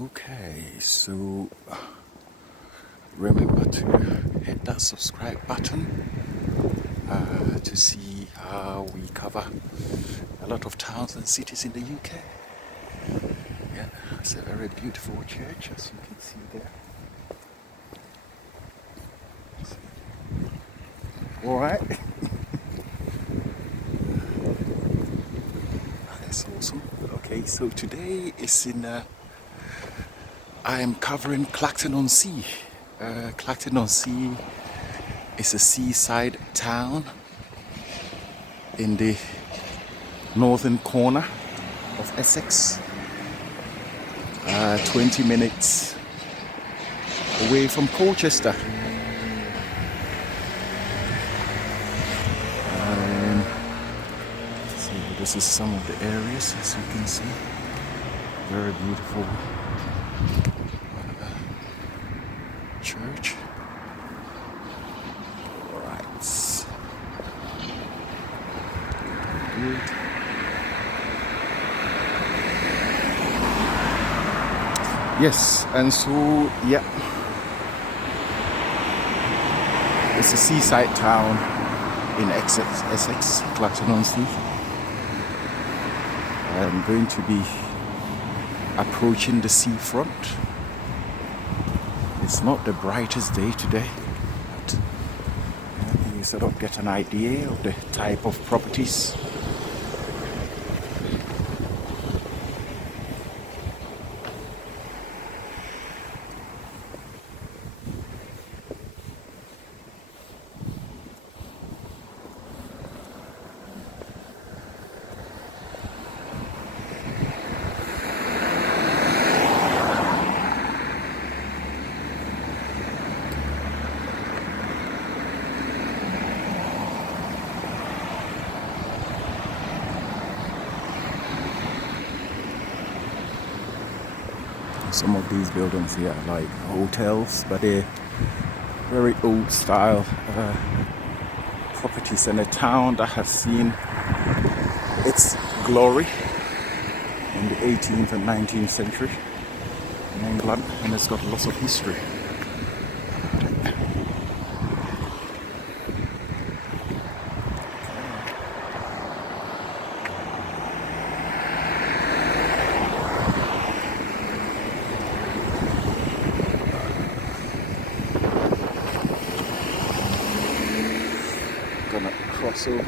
Okay, so remember to hit that subscribe button to see how we cover a lot of towns and cities in the UK. Yeah, it's a very beautiful church, as you can see there. All right. That's awesome. Okay, so today is I am covering Clacton-on-Sea. Clacton-on-Sea is a seaside town in the northern corner of Essex, 20 minutes away from Colchester. So this is some of the areas, as you can see. Very beautiful church. All right. Good. Yes, and so yeah, it's a seaside town in Essex, Clacton-on-Sea. I'm going to be approaching the seafront. It's not the brightest day today, but you sort of get an idea of the type of properties. Some of these buildings here are like hotels, but they're very old style properties, and a town that has seen its glory in the 18th and 19th century in England, and it's got lots of history. Gonna cross over.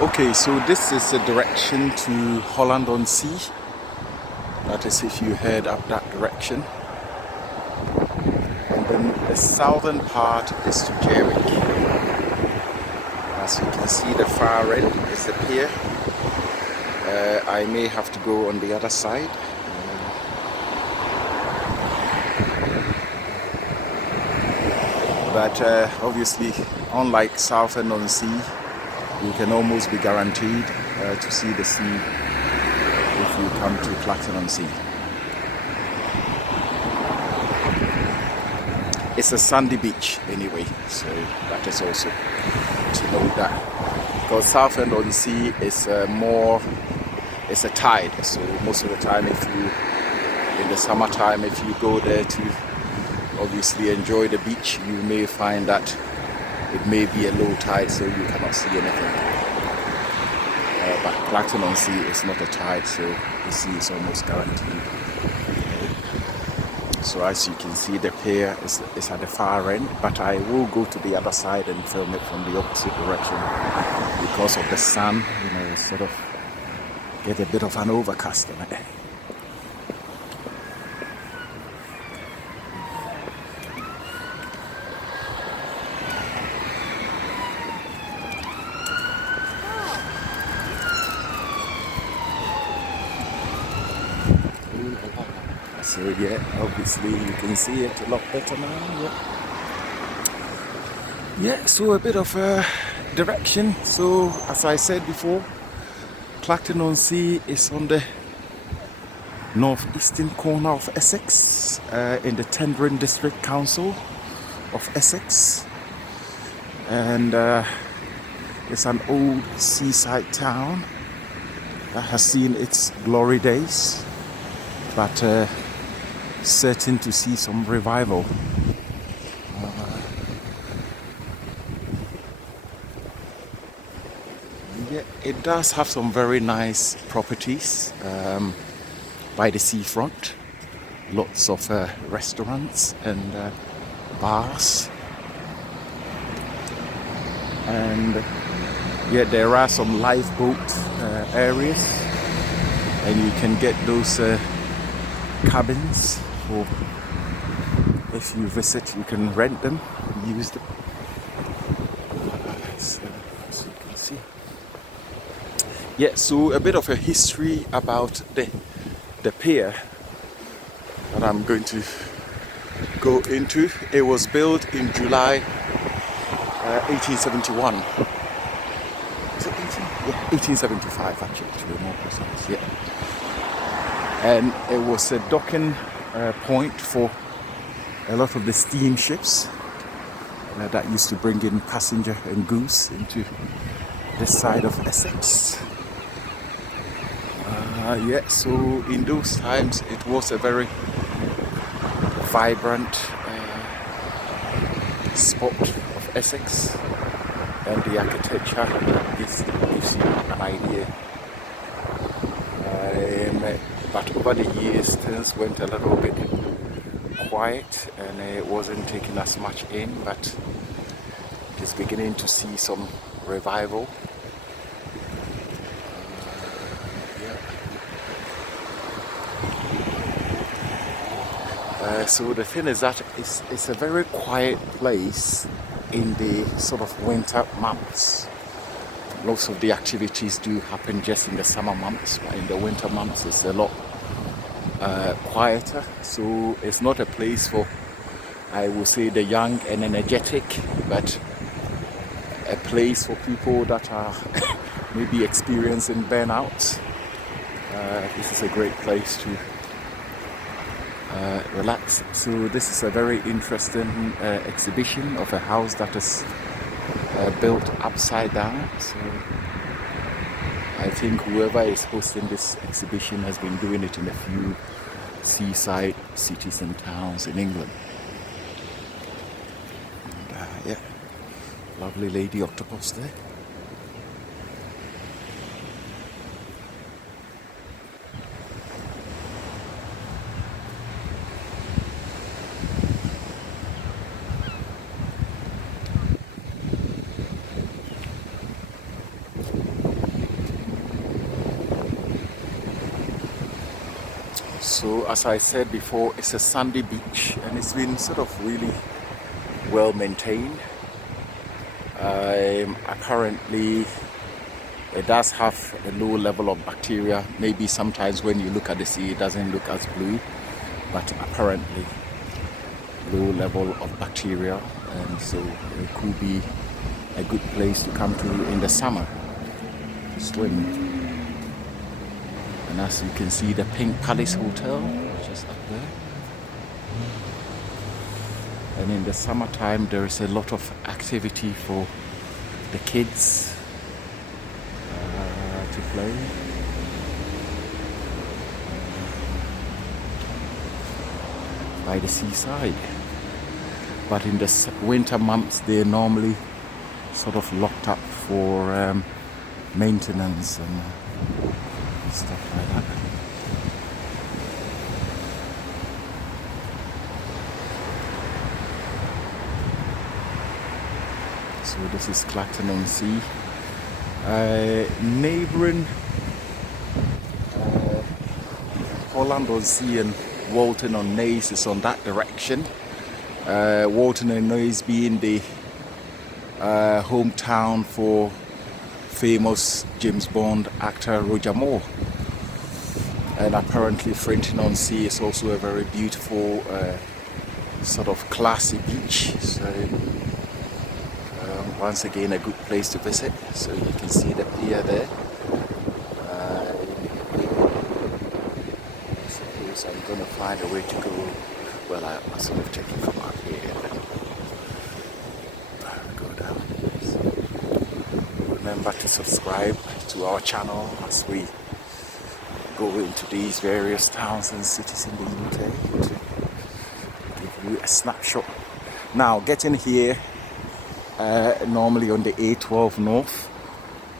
Okay, so this is the direction to Holland-on-Sea. That is if you head up that direction. And then the southern part is to Jerwick. As you can see, the far end is the pier. I may have to go on the other side. But obviously, unlike Southend-on-Sea, you can almost be guaranteed to see the sea if you come to Clacton-on-Sea. It's a sandy beach anyway, so that is also to know that. Because Southend-on-Sea is it's a tide, so most of the time in the summertime, if you go there to obviously enjoy the beach, you may find that it may be a low tide, so you cannot see anything. But Clacton-on-Sea is not a tide, so the sea is almost guaranteed. So as you can see, the pier is at the far end, but I will go to the other side and film it from the opposite direction because of the sun. Sort of get a bit of an overcast on it. So yeah, obviously you can see it a lot better now. Yeah, so a bit of direction. So as I said before, Clacton-on-Sea is on the northeastern corner of Essex, in the Tendring District Council of Essex. And it's an old seaside town that has seen its glory days, but certain to see some revival. Yeah, it does have some very nice properties by the seafront. Lots of restaurants and bars. And yeah, there are some lifeboat areas, and you can get those cabins for, if you visit, you can rent them, use them. So, as you can see. Yeah, so a bit of a history about the pier that I'm going to go into. It was built in July 1871. Is it 18? Yeah, 1875 actually, to be more precise. Yeah. And it was a docking point for a lot of the steamships that used to bring in passenger and goods into this side of Essex. Yeah, so in those times it was a very vibrant spot of Essex, and the architecture gives you an idea. But over the years things went a little bit quiet, and it wasn't taking as much in, but it is beginning to see some revival. So the thing is that it's a very quiet place in the sort of winter months. Most of the activities do happen just in the summer months, but in the winter months it's a lot quieter. So it's not a place for, I would say, the young and energetic, but a place for people that are maybe experiencing burnout. This is a great place to relax. So this is a very interesting exhibition of a house that is built upside down. So I think whoever is hosting this exhibition has been doing it in a few seaside cities and towns in England. And, yeah, lovely lady octopus there. So as I said before, it's a sandy beach, and it's been sort of really well maintained. Apparently it does have a low level of bacteria. Maybe sometimes when you look at the sea it doesn't look as blue, but apparently low level of bacteria, and so it could be a good place to come to in the summer to swim. And as you can see, the Pink Palace Hotel, which is up there. And in the summertime, there is a lot of activity for the kids to play. By the seaside. But in the winter months, they're normally sort of locked up for maintenance and stuff like that. So this is Clacton on Sea. Neighbouring Holland on Sea and Walton on Naze is on that direction. Walton on Naze being the hometown for famous James Bond actor Roger Moore. And apparently Frenton on Sea is also a very beautiful sort of classy beach. So once again a good place to visit. So you can see the pier there. So so I'm going to find a way to go. Well, I sort of take it from up here and then go down. So remember to subscribe to our channel as we go into these various towns and cities in the UK to give you a snapshot. Now, getting here normally on the A12 North,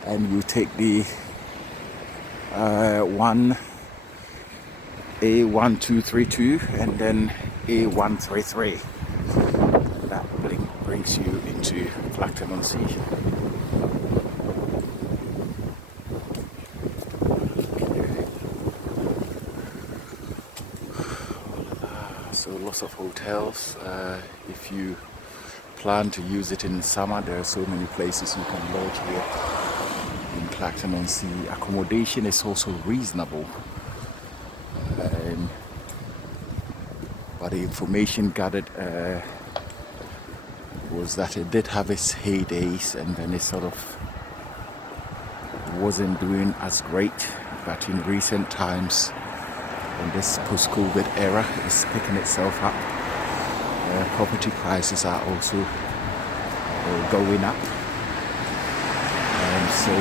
and you take the A1232 and then A133. That brings you into Clacton-on-Sea. So lots of hotels. If you plan to use it in summer, there are so many places you can lodge here in Clacton-on-Sea. Accommodation is also reasonable. But the information gathered was that it did have its heydays and then it sort of wasn't doing as great. But in recent times, in this post-COVID era, it's picking itself up. Property prices are also going up. And so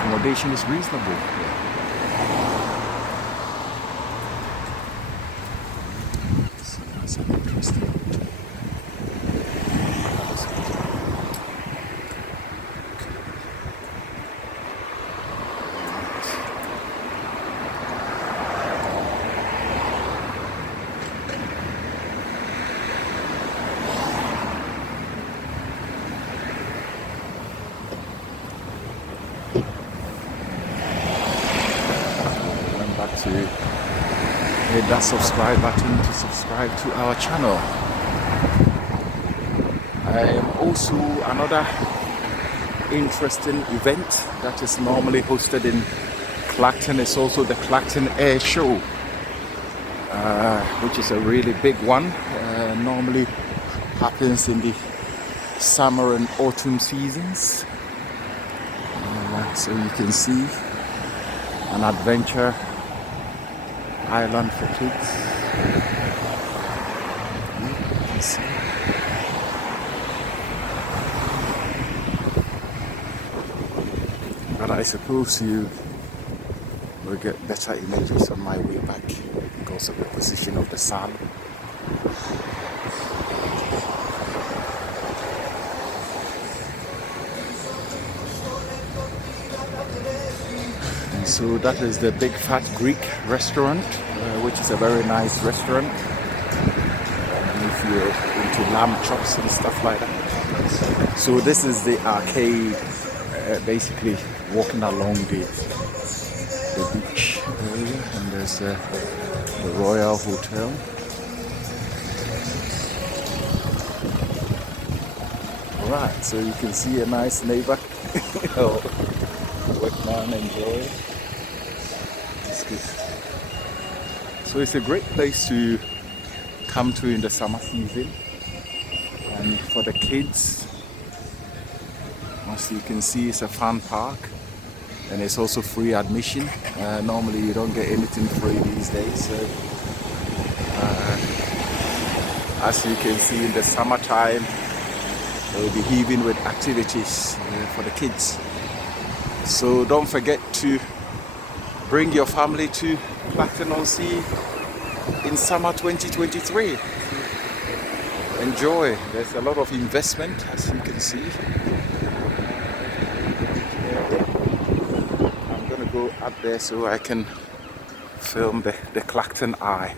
accommodation is reasonable. So that's an interesting hotel. To hit that subscribe button to subscribe to our channel. Also, another interesting event that is normally hosted in Clacton is also the Clacton Air Show, which is a really big one. Normally happens in the summer and autumn seasons. So you can see an adventure island for kids. You can see. But I suppose you will get better images on my way back because of the position of the sun. So that is the Big Fat Greek restaurant, which is a very nice restaurant. If you're into lamb chops and stuff like that. So this is the arcade, basically walking along the beach area, and there's the Royal Hotel. Alright, so you can see a nice neighbor. What man enjoy. So it's a great place to come to in the summer season, and for the kids, as you can see, it's a fun park, and it's also free admission. Normally you don't get anything free these days, so as you can see, in the summertime they'll be heaving with activities for the kids. So don't forget to bring your family to Clacton-on-Sea in summer 2023. Enjoy. There's a lot of investment, as you can see. I'm going to go up there so I can film the Clacton Eye.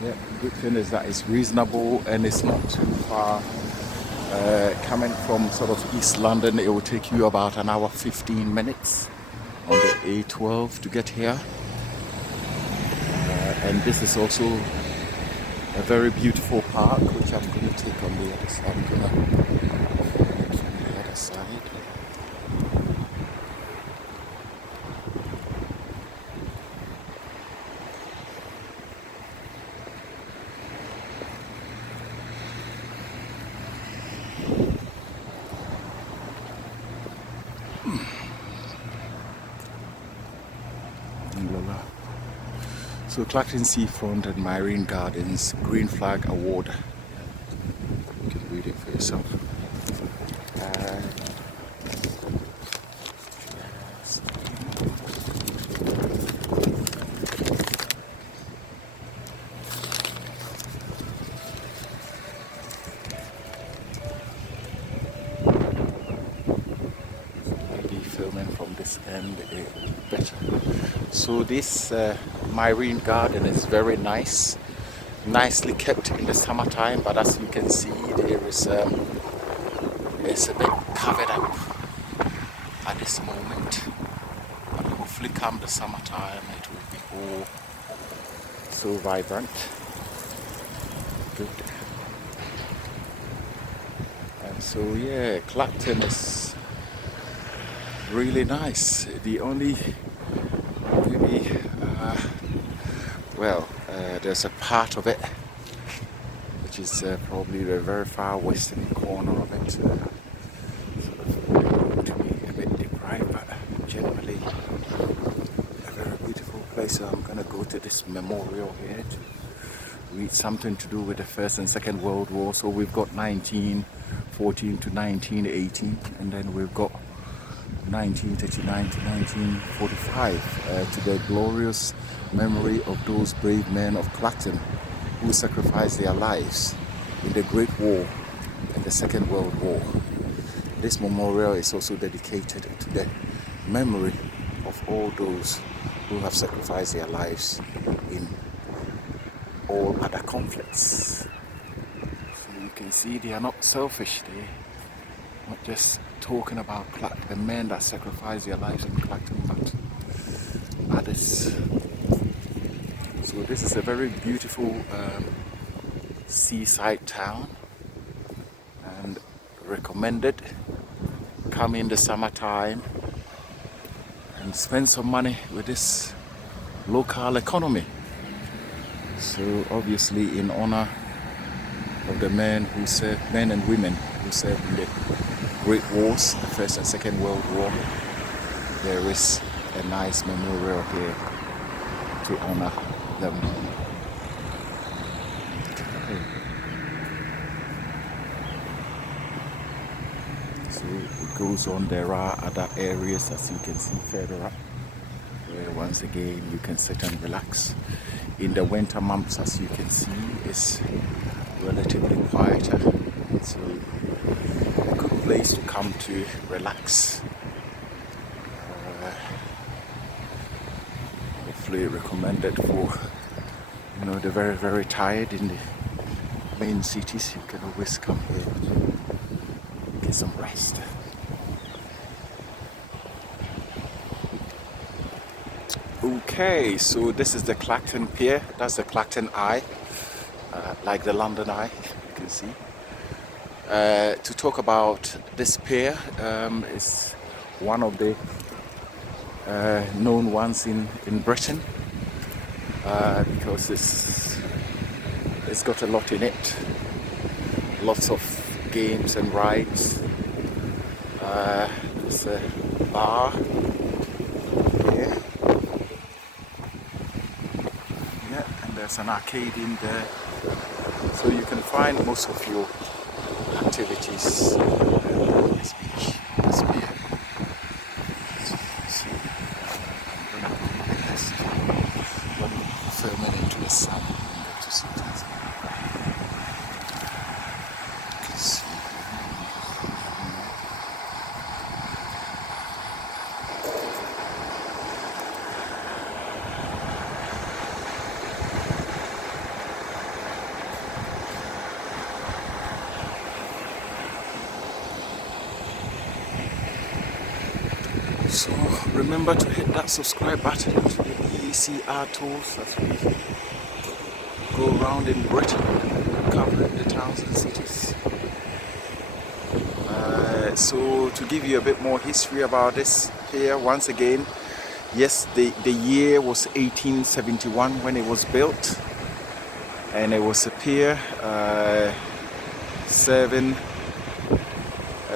Yeah, the good thing is that it's reasonable and it's not too far. Coming from sort of East London, it will take you about an hour 15 minutes on the A12 to get here. And this is also a very beautiful park, which I'm going to take on the other side. So Clacton Seafront and Marine Gardens Green Flag Award. You can read it for yourself. Maybe filming from this end it will be better. So this Marine Garden is very nice. Nicely kept in the summertime, but as you can see, there is it's a bit covered up at this moment. But hopefully, come the summertime, it will be all so vibrant. Good. And so yeah, Clacton is really nice. The only maybe there's a part of it which is probably the very far western corner of it, sort of to be a bit deprived, but generally a very beautiful place. So I'm gonna go to this memorial here to read something to do with the First and Second World War. So we've got 1914 to 1918, and then we've got 1939 to 1945, to the glorious memory of those brave men of Clacton who sacrificed their lives in the Great War and the Second World War. This memorial is also dedicated to the memory of all those who have sacrificed their lives in all other conflicts. So you can see they are not selfish. They not just talking about the men that sacrificed their lives in Clacton, but others. So this is a very beautiful seaside town, and recommended. Come in the summertime and spend some money with this local economy. So obviously, in honor of the men and women who served in the Great Wars, the First and Second World War, there is a nice memorial here to honor them. So it goes on. There are other areas, as you can see further up, where once again you can sit and relax. In the winter months, as you can see, it's relatively quieter. So a good place to come to relax. Hopefully recommended for the very, very tired in the main cities. You can always come here to get some rest. Okay, so this is the Clacton Pier. That's the Clacton Eye, like the London Eye, you can see. To talk about this pier, is one of the known ones in Britain, because it's got a lot in it. Lots of games and rides. There's a bar here. Yeah, and there's an arcade in there. So you can find most of your activities on this beach, this pier. So you can see, I'm going to go with this when filming into the sun and get to see that. You can see. So remember to hit that subscribe button to the ECR tools as we go around in Britain, covering the towns and cities. So to give you a bit more history about this pier, once again, yes, the year was 1871 when it was built, and it was a pier serving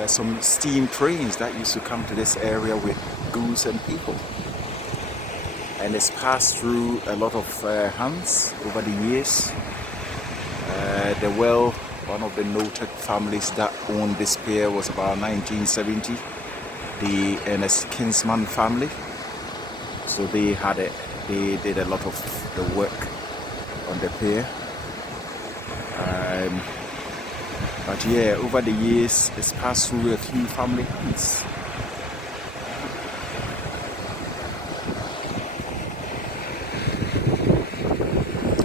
some steam trains that used to come to this area with goods and people. and it's passed through a lot of hands over the years. One of the noted families that owned this pier was about 1970, the Ernest Kinsman family. So they did a lot of the work on the pier. But yeah, over the years, it's passed through a few family hands.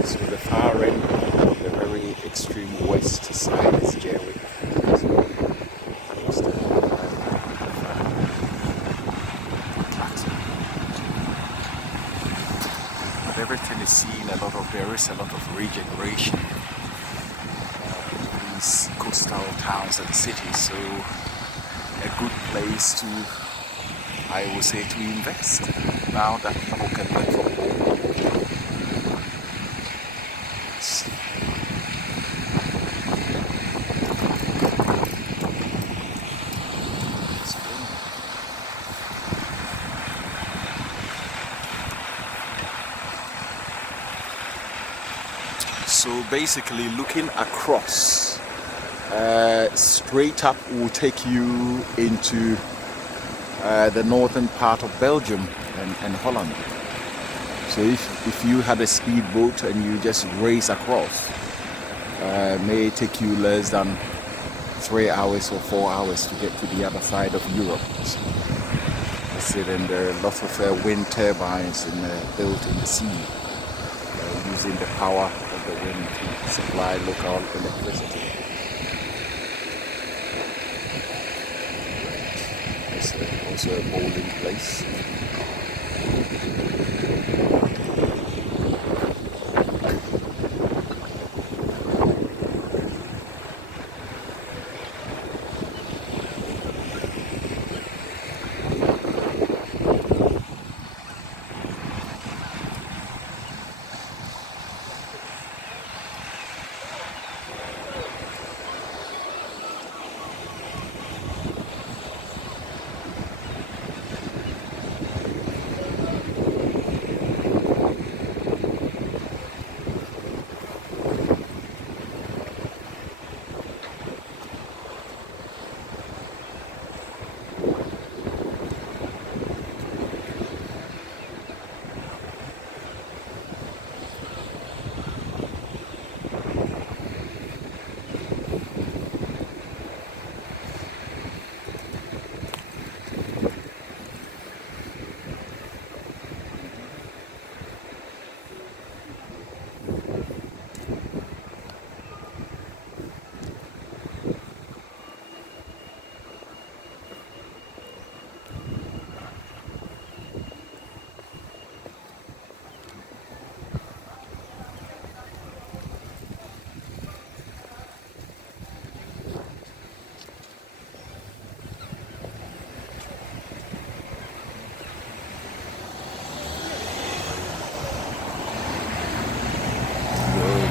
So the far end of the very extreme west side is Jerry. But everything is seen there is a lot of regeneration in these coastal towns and cities. So a good place to, I would say, to invest now that people can work from home. So basically looking across, straight up will take you into the northern part of Belgium and Holland. So if you had a speedboat and you just race across, may take you less than 3 hours or 4 hours to get to the other side of Europe. So then there are lots of wind turbines built in the sea, using the power of the wind to supply local electricity. It's also a bowling place.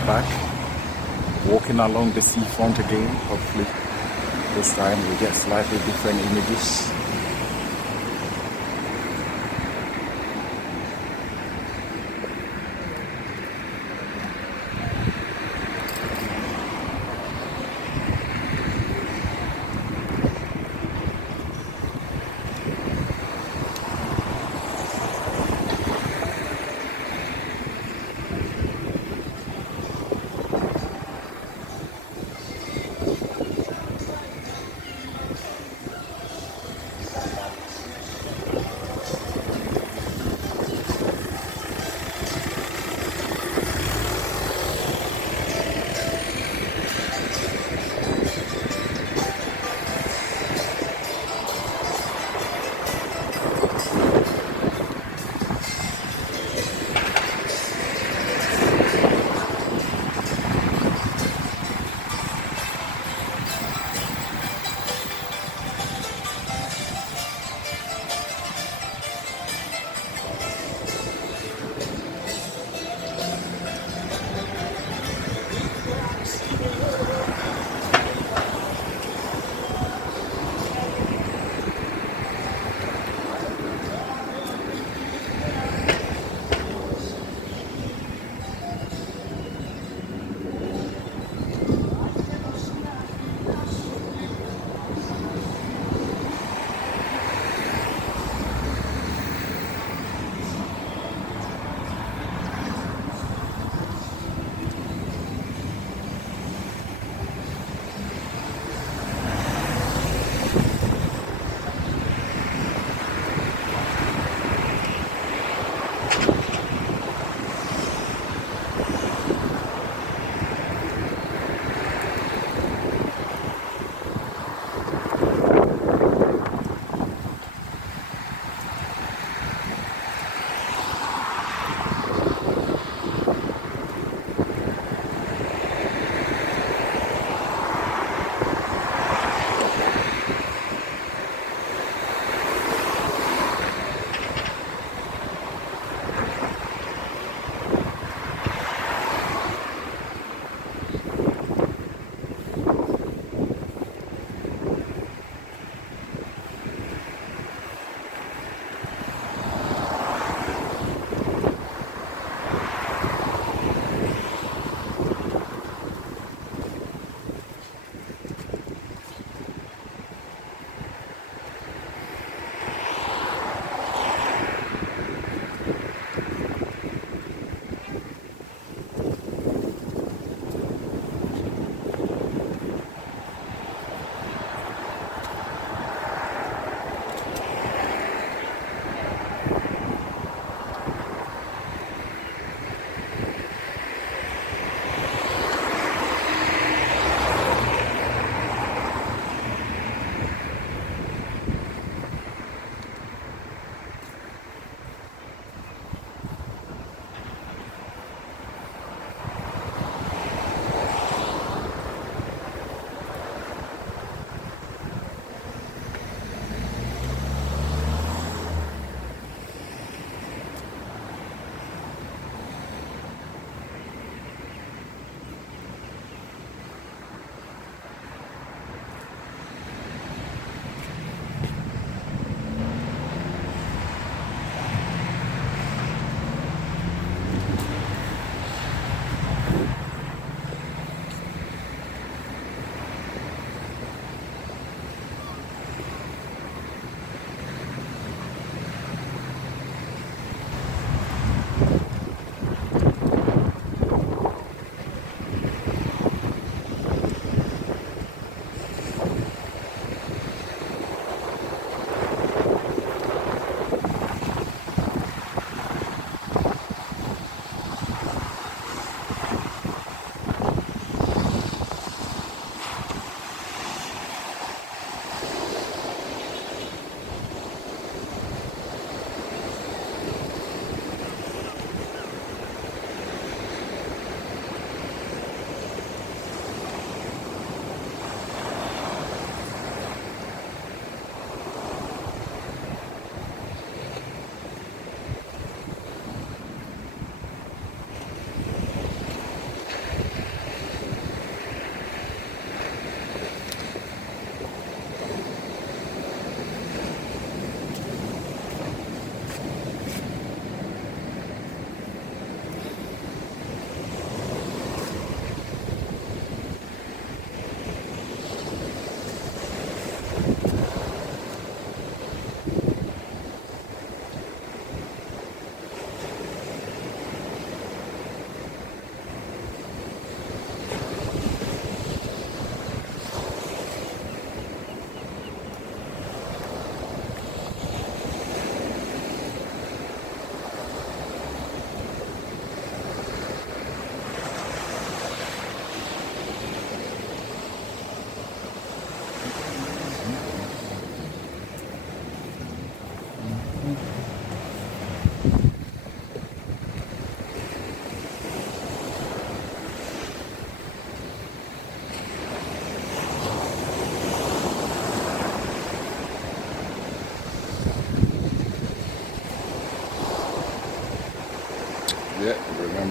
Back, walking along the seafront again. Hopefully this time we get slightly different images.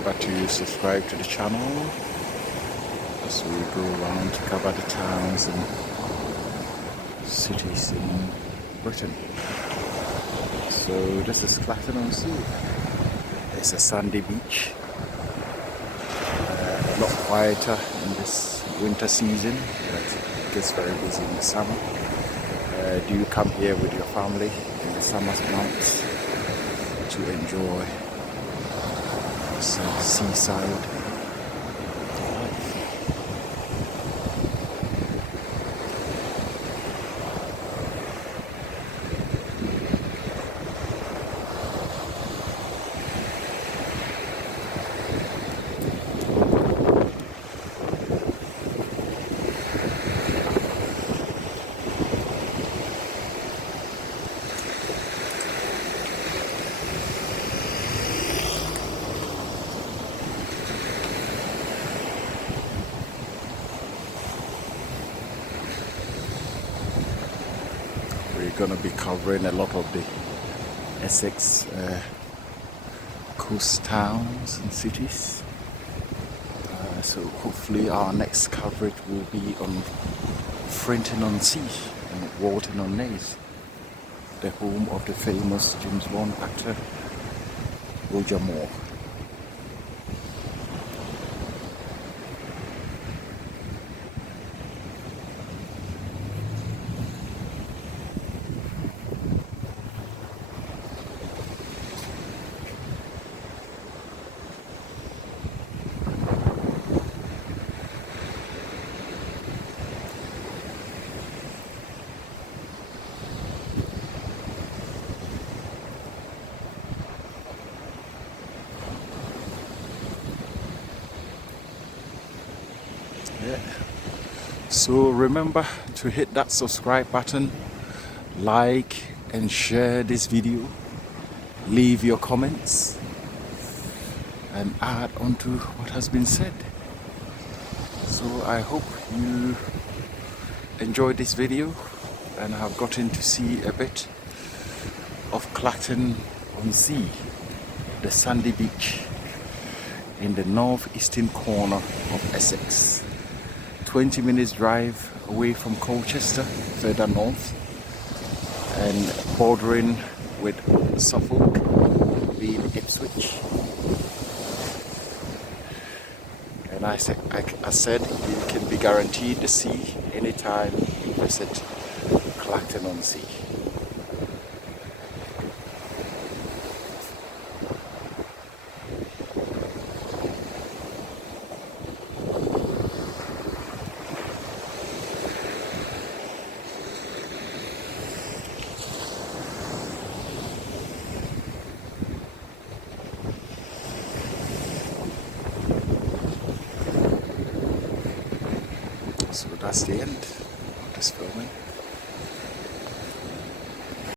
remember to subscribe to the channel as we go around to cover the towns and cities in Britain. So this is Clacton on Sea. It's a sandy beach, a lot quieter in this winter season, but it gets very busy in the summer. Do you come here with your family in the summer months to enjoy some seaside life? We're going to be covering a lot of the Essex coast towns and cities. So hopefully our next coverage will be on Frinton-on-Sea and Walton-on-Naze, the home of the famous James Bond actor Roger Moore. Yeah. So remember to hit that subscribe button, like and share this video, leave your comments and add on to what has been said. So I hope you enjoyed this video and have gotten to see a bit of Clacton on Sea, the sandy beach in the northeastern corner of Essex. 20 minutes drive away from Colchester, further north, and bordering with Suffolk, being Ipswich. And I said you can be guaranteed to see anytime you visit Clacton on Sea. So that's the end of this filming.